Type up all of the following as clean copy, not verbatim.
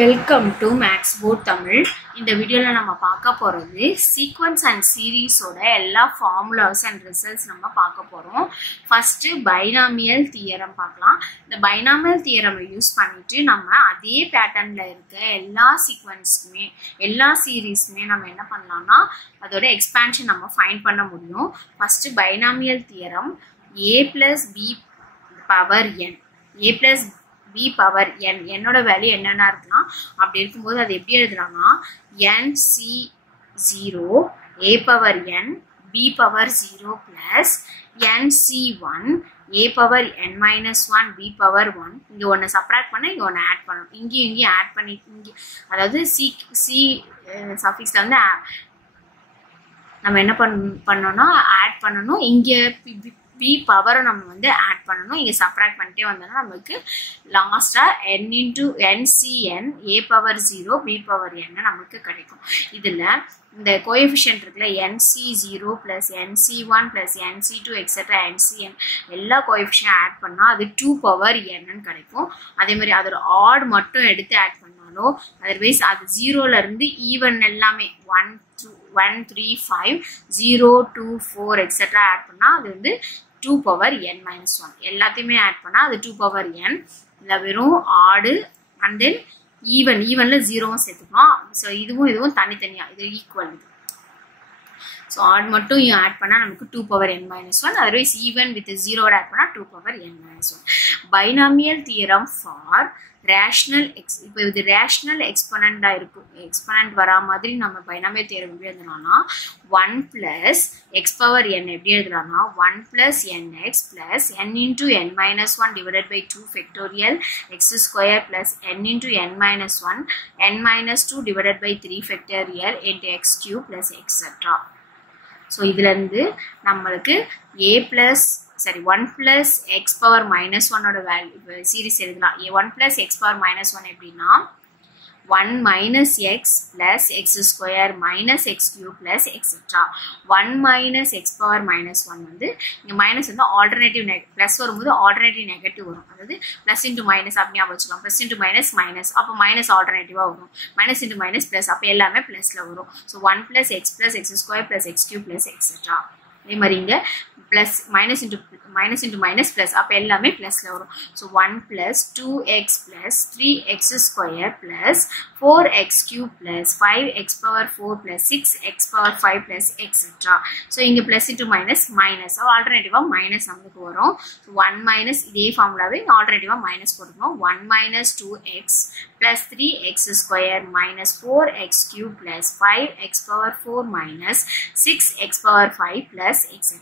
Welcome to Max Board Tamil. இந்த வீடியோல நம்ம பார்க்க போறது sequence and series ஓட எல்லா formulas and results நம்ம பார்க்க போறோம். First binomial theorem பார்க்கலாம். இந்த binomial theorem யூஸ் பண்ணிட்டு நம்ம அதே பேட்டர்ன்ல இருக்க எல்லா சீக்வென்ஸ்க்குமே எல்லா சீரிஸ்க்குமே நம்ம என்ன பண்ணலாம்னா அதோட எக்ஸ்பான்ஷன் நம்ம ஃபைண்ட் பண்ண முடியும். First binomial theorem a plus b power n a plus b power n என்னோட வேல்யூ என்னன்னா இருக்கலாம். அப்படி இருக்கும்போது அது எப்படி எழுதுறாங்கன்னா nc0 a power n b power 0 plus nc1 a power n minus 1 b power 1. இங்க ஒன்னு சப்ட்ராக்ட் பண்ண இங்க ஒன்னு ஆட் பண்ணணும். இங்கேயும் ஆட் பண்ணி இங்க அதாவது c சஃபிக்ஸ்ல வந்து நம்ம என்ன பண்ணனும்னா ஆட் பண்ணனும். இங்க b power நம்ம வந்து ஆட் பண்ணனும். இங்க சப்ட்ராக்ட் பண்ணிட்டே வந்தா நமக்கு லாஸ்டா n into ncn a power 0 b power n நமக்கு கிடைக்கும். இதுல இந்த கோஎஃபிஷியன்ட் இருக்குல nc0 plus nc1 plus nc2 etc ncn எல்லா கோஎஃபிஷியன்ட் ஆட் பண்ணா அது 2 power n ன்னு கிடைக்கும். அதே மாதிரி அதோட ஆட் மட்டும் எடுத்து ஆட் பண்ணாலோ அதர்வைஸ் அது 0 ல இருந்து ஈவன் எல்லாமே 1 3 5 0 2 4 etc ஆட் பண்ணா அது வந்து 2 power n minus 1 எல்லாத்தையுமே ஆட் பண்ணா அது 2 power n. இல்ல வெறும் ஆடு and then ஈவன்ல 0வும் சேர்த்துக்கலாம். ஸோ இதுவும் தனித்தனியா இது ஈக்குவல். ஸோ ஆட் மட்டும் ஆட் பண்ணா நமக்கு 2 power n minus 1. Otherwise even with 0 add பண்ணா 2 power n minus 1. Binomial theorem for rational இப்போ இது ரேஷனல் எக்ஸ்பொனண்டா இருக்கும். எக்ஸ்பொனண்ட் வரா மாதிரி நம்ம பைனாமியல் தியரம் எப்படி எழுதலாம்னா 1 plus x power n எப்படி எழுதலாம்னா 1 plus nx plus n into n minus 1 divided by 2 factorial x square plus n into n minus 1 n minus 2 divided by 3 factorial into x cube plus etc. So இதுல இருந்து நம்மளுக்கு one plus x power minus 1 ஓட value series எழுதலாம். 1 plus x power minus 1 எப்படின்னா 1 minus x plus x square minus x cube plus etc. 1 minus x power minus 1 வந்து இங்க minus வந்து alternative plus வரும்போது ஆல்டர்னேட்டிவ் நெகட்டிவ் வரும். அதாவது பிளஸ் இன்டு மைனஸ் அப்படியே வச்சுக்கலாம். பிளஸ் இன்டு மைனஸ் மைனஸ் அப்போ மைனஸ் ஆல்டர்னேட்டிவா வரும். மைனஸ் இன்டு மைனஸ் பிளஸ் அப்போ எல்லாமே பிளஸ்ல வரும். So 1 plus x square plus x cube plus etc. அதே மாதிரி இங்க plus minus into minus plus அப்போ எல்லாமே பிளஸ்ல வரும். So 1 plus 2x plus 3x square plus 4x cube plus 5x power 4 plus 6x power 5 plus etc. So இங்க plus into minus minus ஆல்டர்னேட்டிவா minus நமக்கு வரும். ஸோ 1 மைனஸ் இதே ஃபார்முலாவே இங்க ஆல்டர்னேட்டிவா மைனஸ் போட்டுக்கணும். 1 minus 2x plus 3x square minus 4x cube plus 5x power 4 minus 6x power 5 plus etc.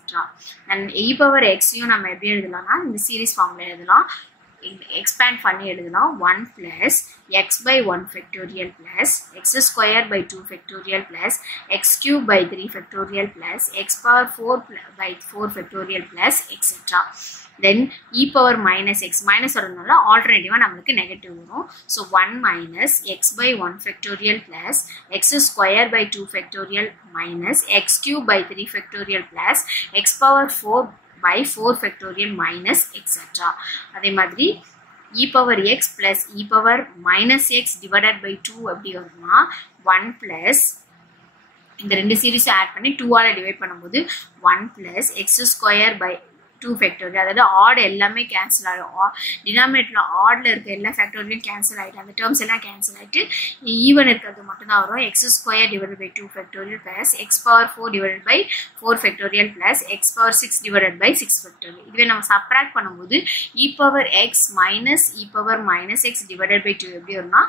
and e power x நம்ம எப்படி எழுதலாம்னா இந்த சீரிஸ் ஃபார்ம்ல எழுதலாம். எக்ஸ்பேண்ட் பண்ணி எழுதலாம். 1 plus x by 1 factorial plus x square by 2 factorial plus x cube by 3 factorial plus x power 4 by 4 factorial plus etc. then e power minus x minus வரதுனால ஆல்டர்னேட்டிவா நமக்கு negative வரும். So 1 minus x by 1 factorial plus x square by 2 factorial minus x cube by 3 factorial plus x power 4 by 4 factorial minus etc. அதே மாதிரி e power x plus e power minus x divided by 2 எப்படி வரும்னா 1 plus இந்த ரெண்டு series add பண்ணி 2 ஆல divide பண்ணும்போது 1 plus x square by 2 factorial அதாவது ஆட் எல்லாமே கேன்சல் ஆகும். டினாமினேட்டர்ல ஆட்ல இருக்க எல்லா ஃபேக்டோரியலும் கேன்சல் ஆயிட்டு அந்த டேர்ம்ஸ் எல்லாம் கேன்சல் ஆயிட்டு ஈவன் இருக்கிறது மட்டும் தான் வரும். x square divided by 2 factorial plus x power 4 divided by 4 factorial plus x power 6 divided by 6 factorial. இதுவே நம்ம சப்ட்ராக்ட் பண்ணும்போது e power x minus e power minus x divided by 2 எப்படி வரும்னா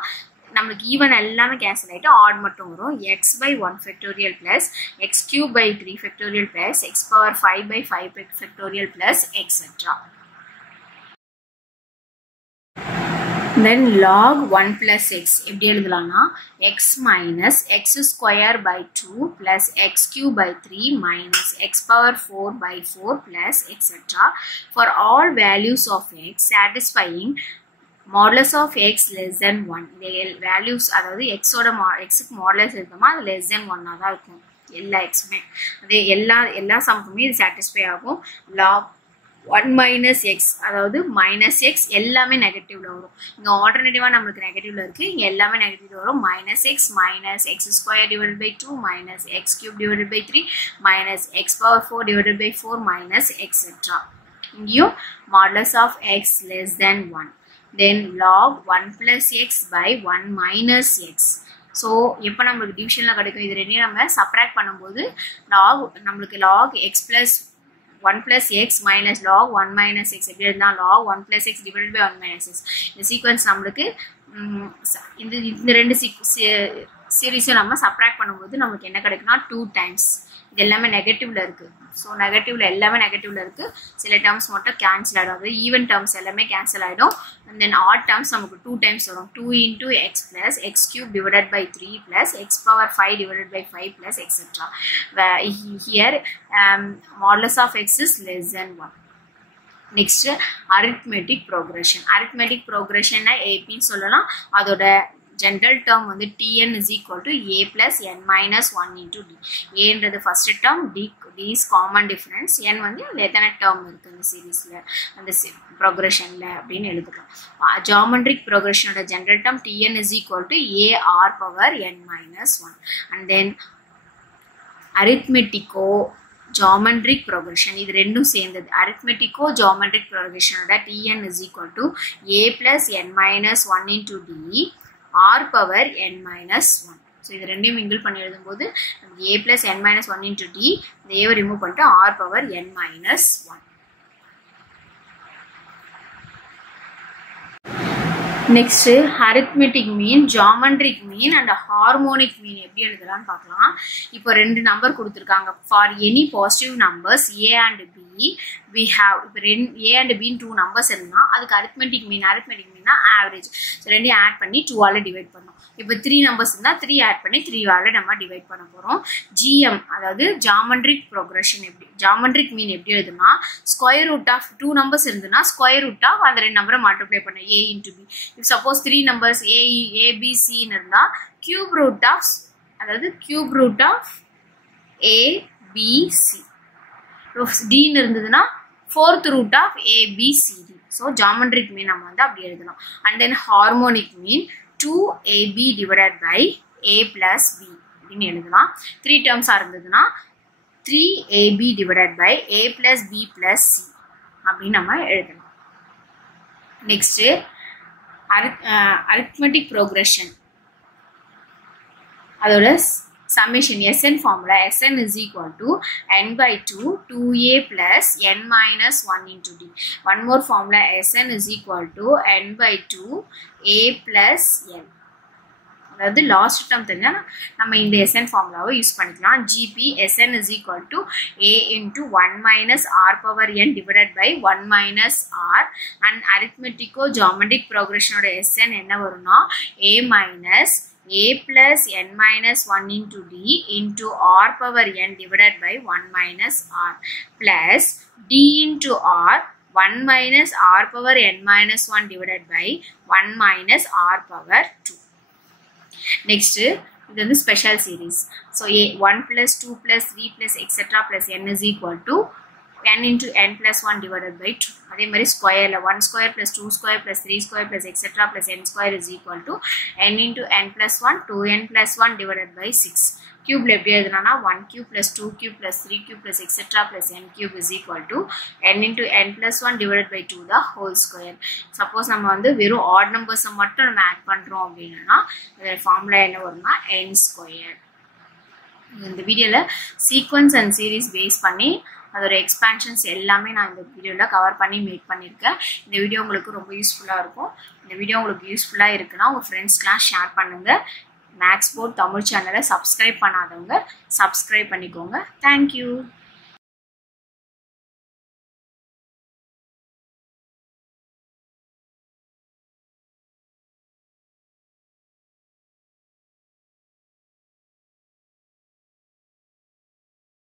நமக்கு ஈவன் எல்லாமே கேன்சல் ஆயிட்டு ஆட் மட்டும் வரும். x by 1 factorial plus x cube by 3 factorial plus x power 5 by 5 factorial plus etc. then log 1 plus x எப்படி எழுதலாம்னா x minus x square by 2 plus x cube by 3 minus x power 4 by 4 plus etc. for all values of x satisfying modulus of x less than 1. இந்த values அதாவது xோட xக்கு modulus இருக்குமா அது less than 1 தான் இருக்கும் எல்லா xமே. அதே எல்லா சம்க்குமே இது சாட்டிஸ்ஃபை ஆகும். log 1 minus x அதாவது minus x எல்லாமே நெகட்டிவ்ல வரும். இங்க ஆல்டர்னேட்டிவா நமக்கு நெகட்டிவ்ல இருக்கு. இங்க எல்லாமே நெகட்டிவ்ல வரும். minus x square divided by 2 minus x cube divided by 3 minus x power 4 divided by 4 minus etc. இங்கேயும் modulus of x less than 1. Then log 1 plus x by 1 minus x. So இப்போ நமக்கு டிவிஷன்ல கிடைக்கும். இது ரெண்டையும் நம்ம சப்ராக்ட் பண்ணும்போது நம்மளுக்கு log x plus 1 plus x minus log 1 minus x எப்படி இருந்தா log 1 plus x divided by 1 minus x. இந்த சீக்வென்ஸ் நம்மளுக்கு இந்த ரெண்டு சீரிஸும் நம்ம சப்ராக்ட் பண்ணும்போது நமக்கு என்ன கிடைக்கும்னா 2 times. இது எல்லாமே நெகட்டிவ்ல இருக்கு. ஸோ நெகட்டிவ்ல எல்லாமே நெகட்டிவ்ல இருக்கு. சில டேர்ம்ஸ் மட்டும் கேன்சல் ஆகிடும். அதாவது ஈவன் டேர்ம்ஸ் எல்லாமே கேன்சல் ஆகிடும். அண்ட் தென் ஆட் டேர்ம்ஸ் நமக்கு 2 times வரும். 2 into x plus x cube divided by 3 plus x power 5 divided by 5 plus etc. Here modulus of x is less than 1. Next arithmetic progression. Arithmetic progression AP சொல்லலாம். அதோட general term வந்து Tn is equal to a plus n minus 1 into d. a என்றது first term, d is common difference, n வந்து எத்தனை term இருக்கு இந்த சீரிஸ்ல அந்த progressionல அப்படின்னு எழுதுறோம். Geometric progression ஓட general term Tn is equal to a r power n minus 1. And then arithmetico geometric progression இது ரெண்டும் சேர்ந்தது. arithmetico geometric progression ஓட Tn is equal to a plus n minus 1 into d r power n minus 1. So இது ரெண்டையும் mingle பண்ணி எழுதும்போது a plus n minus 1 into d, இந்த a remove பண்ணிட்டு r power n minus 1. Next arithmetic mean, geometric mean and harmonic mean எப்படி எழுதலாம்னு பார்க்கலாம். இப்போ ரெண்டு நம்பர் கொடுத்திருக்காங்க. For any positive numbers a and b we have இப்போ a and b 2 நம்பர்ஸ் இருந்தா அதுக்கு arithmetic mean னா average. ஸோ ரெண்டையும் ஆட் பண்ணி 2 ஆல டிவைட் பண்ணோம். இப்போ 3 நம்பர்ஸ் இருந்தா 3 ஆட் பண்ணி 3 ஆல நம்ம டிவைட் பண்ண போறோம். gm அதாவது geometric progression எப்படி geometric mean எப்படி எழுதுனா square root of 2 நம்பர்ஸ் இருந்துனா square root of அந்த ரெண்டு நம்பரை மல்டிப்ளை பண்ண a into b. If suppose 3 numbers a b c ன்னு இருந்தா cube root of a b c. d ன்னு இருந்ததுனா fourth root of a b c d. So geometric mean நம்ம வந்து அப்படி எழுதலாம். And then harmonic mean 2ab divided by a plus b அப்படின்னு எழுதலாம். 3 terms இருந்ததுனா 3ab divided by a plus b plus c அப்படின்னு நம்ம எழுதலாம். Next arithmetic progression அதோட summation Sn formula Sn is equal to n by 2 2a plus n minus 1 into d. One more formula Sn is equal to n by 2 a plus n. அதாவது last term தெரிஞ்சா நம்ம இந்த Sn ஃபார்முலாவை use பண்ணிக்கலாம். gp Sn is equal to a into 1 minus r power n divided by 1 minus r. And arithmetico geometric progression ஓட Sn என்ன வரும்னா a minus a plus n minus 1 into d into r power n divided by 1 minus r plus d into r 1 minus r power n minus 1 divided by 1 minus r power 2. Next இது வந்து special series. So a 1 plus 2 plus 3 plus etc plus n is equal to n into n plus 1 divided by 2. அதே மாதிரி ஸ்கொயர்ல 1 square plus 2 square plus 3 square plus etc plus n square is equal to n into n plus 1 2n plus 1 divided by 6. Cube எப்படி எழுதுனா 1 cube plus 2 cube plus 3 cube plus etc plus n cube is equal to n into n plus 1 divided by 2 the whole square. Suppose நம்ம வந்து வெறும் odd numbers மட்டும் நம்ம add பண்றோம் அப்படினா அதோட ஃபார்முலா என்ன வரும்னா n square. இந்த வீடியோல சீக்வென்ஸ் அண்ட் சீரிஸ் பேஸ் பண்ணி அதோட எக்ஸ்பான்ஷன்ஸ் எல்லாமே நான் இந்த வீடியோவில் கவர் பண்ணி மேக் பண்ணியிருக்கேன். இந்த வீடியோ உங்களுக்கு ரொம்ப யூஸ்ஃபுல்லாக இருக்கும். இந்த வீடியோ உங்களுக்கு யூஸ்ஃபுல்லாக இருக்குன்னா உங்கள் ஃப்ரெண்ட்ஸ்க்கெலாம் ஷேர் பண்ணுங்கள். மேக்ஸ் போர்ட் தமிழ் சேனலை சப்ஸ்கிரைப் பண்ணாதவங்க சப்ஸ்கிரைப் பண்ணிக்கோங்க. தேங்க்யூ.